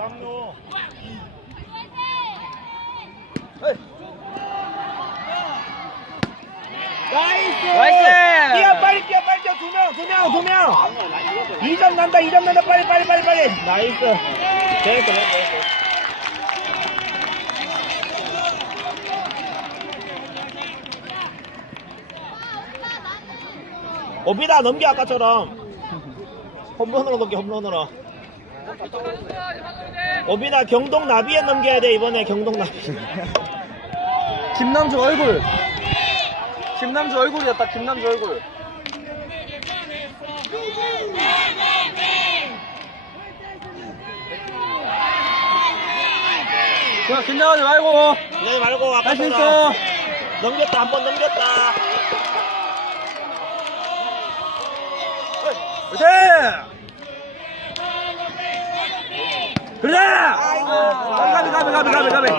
장로. 나이스! 나이스! 뛰어 빨리 뛰어 빨리 뛰어 두 명, 두 명, 두 명. 2점 난다, 2점 난다 빨리 빨리 빨리 빨리. 나이스. 됐어, 됐어, 됐어. 오비다 넘겨 아까처럼 홈런으로 넘겨 홈런으로 오비다 경동 나비에 넘겨야 돼 이번에 경동 나비 김남주 얼굴. 김남주 얼굴이었다. 김남주 얼굴. 그냥 긴장하지 말고 기다리 말고 할 수 있어. 넘겼다 한 번 넘겼다 그렇 지. 그래. 가비 가비 가비 가비 가비.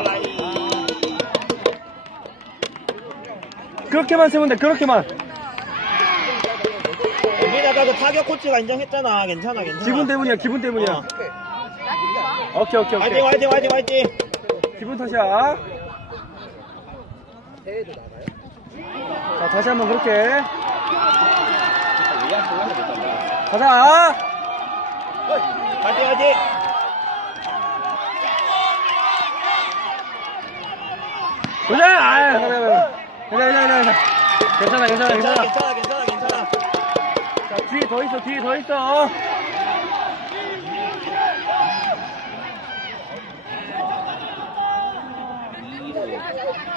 그렇게만 세면 돼. 그렇게만. 오비다가 그 타격 코치가 인정했잖아 괜찮아 괜찮아 기분 때문이야. 기분 때문이야. 어. 오케이 오케이 오케이. 화이팅 화이팅 화이팅 화이팅 기분 탓이야. 자, 다시 한번 그렇게. 가자. 화이팅 화이팅 보자. 아, 그래, 그래. 괜찮아, 괜찮아, 괜찮아. 괜찮아, 괜찮아, 괜찮아 괜찮아. 괜찮아 괜찮아 괜찮아 자, 뒤에 더 있어, 뒤에 더 있어.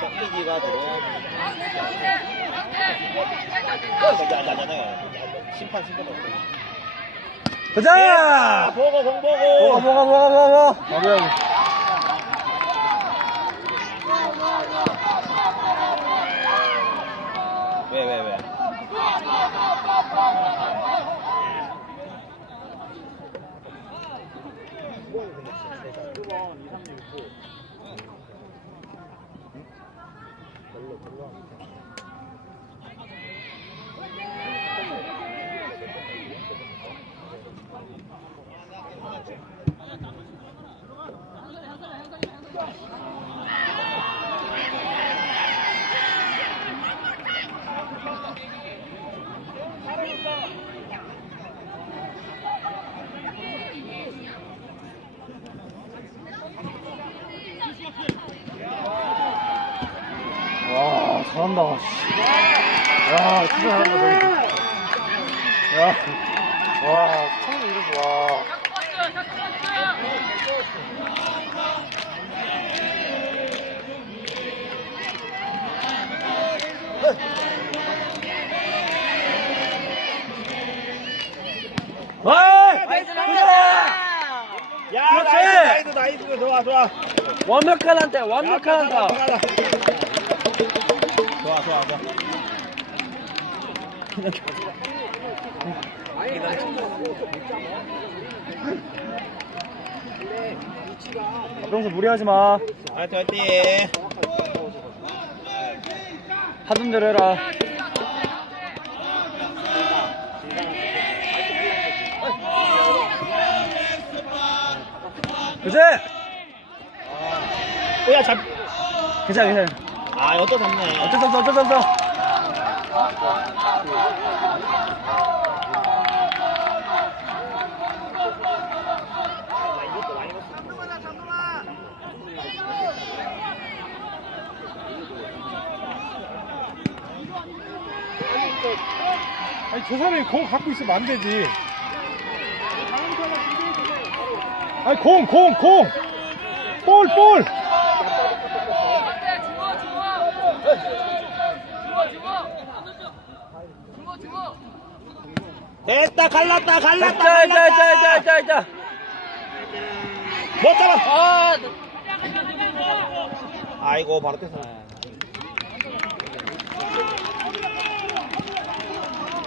격투기가 들어오면 심판 심판 없어 가자! 보고 공 뭐가, 보고 뭐가, 뭐가, 뭐가. 마무리하고. 와, 잘한다. 씨. 야, 진짜 잘한다. 야, 와, 처음에 이름 좋아. 나이스! 야 그렇지. 나이스 나이스 나이스 좋아 좋아 완벽한 한테, 완벽한 야, 좋아 좋아 좋아 평소 무리하지 마. 화이팅 화이팅 하던 대로 해라. 그치? 오야 잡 괜찮아, 괜찮아. 아, 이것도 잡네. 어쩔 수 없어, 어쩔 수 없어. 아니 저 사람이 공 갖고 있으면 안 되지. 아니 공, 공, 공. 볼, 볼. 됐다, 갈랐다, 갈랐다, 자, 자, 자, 자. 자, 자. 못 잡아. 아, 아이고, 바로 뺐어.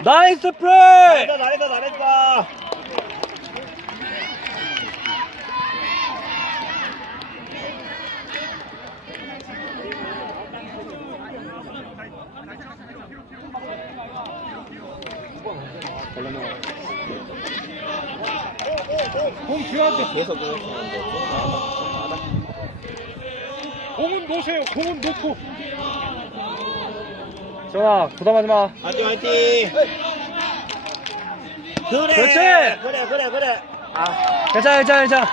나이스 플레이! 잘했다, 잘했다, 잘했다. 공 돼. 계속 그렇게 하는데 공은 놓으세요. 공은 놓고. 정아, 부담하지 마. 화이팅 화이팅 그래 그렇지. 그래 그래 그래 아 괜찮아, 괜찮아, 괜찮아.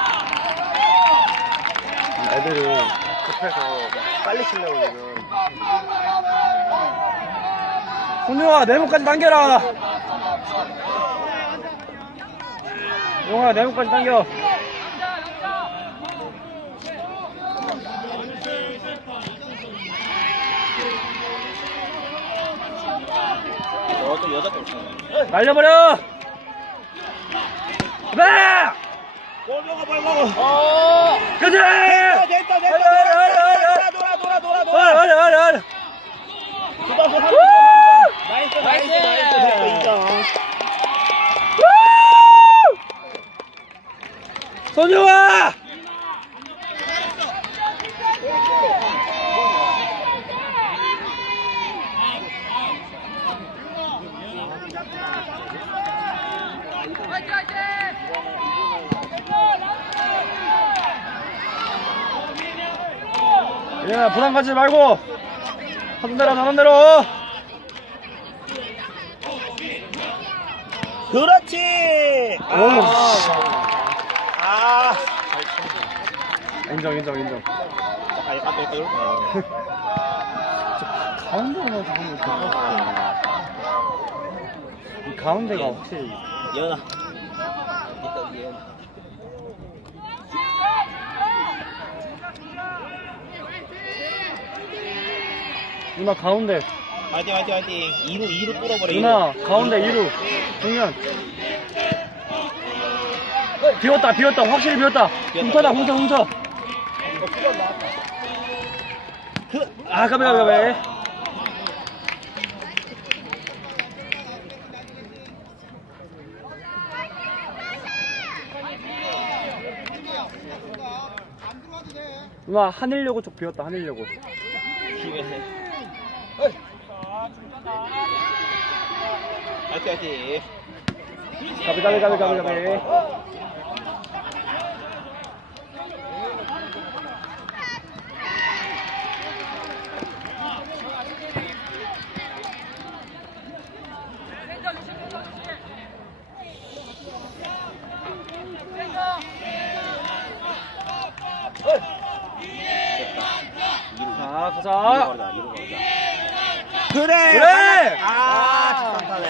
애들이 급해서 빨리 치려고 지금. 손용아, 네모까지 당겨라. 용아, 네모까지 당겨. 저좀 여자 좀 있잖아 날려버려. 네! 볼 먹어 볼 먹어 그치! 됐다 됐다 됐다 얼른, 됐다 돌아 돌아 돌아 돌아 얼른, 얼른, 얼른. 수고하셨어 나이스 나이스 나이스 손용아! 예, 부담 가지 말고 하던 대로 하던 대로 그렇지 오. 아 인정 인정 인정. 아, 아까 아까 이렇게 나가네. 가운데만 잡으면 될것 같아 이 가운데가 확실히. 예은아 이따 예은아 누나 가운데. 화이팅 화이팅 화이팅. 2루 2루 뚫어버려 누나 2루. 가운데 2루. 정면 비웠다 비웠다. 확실히 비웠다. 훔쳐다 훔쳐 훔쳐 그, 아 가be 가be 가be 누나 하늘려고 쪽 비웠다 하늘려고. 힘에 화이팅 화이팅 가be 가be 가be 가be 가be 자 가자 2루 가자 2루 가자 그래 그래! 아 아. 직선타네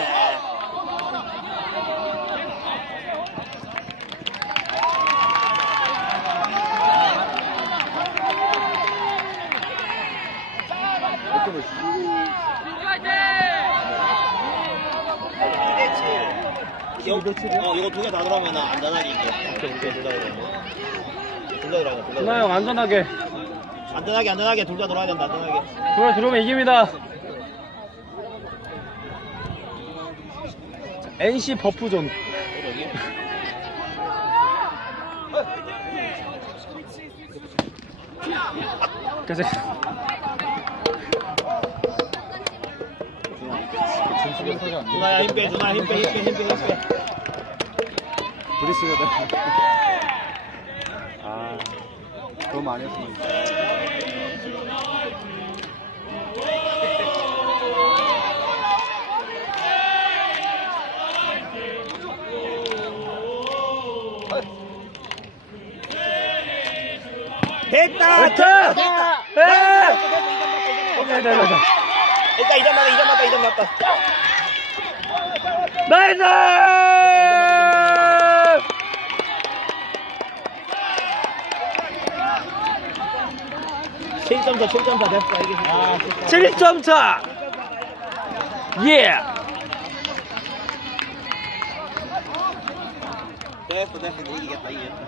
요, 어, 이거 두 개 다 들어오면 안전하게 이겨. 오케이, 오케이, 둘다 들어오면. 둘다 들어야 돼, 둘다 누나 들어야 형 안전하게 돼. 안전하게, 안전하게, 둘다 들어야 된다, 안전하게. 들어 들어오면 이깁니다. 자, NC 버프존. 여기. 그래서 누나야, 힘 빼, 누나 힘 빼, 힘 빼, 힘 빼, 힘 빼. 브리스거든. 아, 너무 많이. 됐다! 됐다! 됐다! 네! 됐다! 오케이, 네, 네, 네. 일단 2점 맞다, 2점 맞다, 2점 맞다. 나이스! 7점 차, 7점 차 됐다, 이게. 아, 7점 차! 예! 됐어, 됐어, 이기겠다, 이기겠다.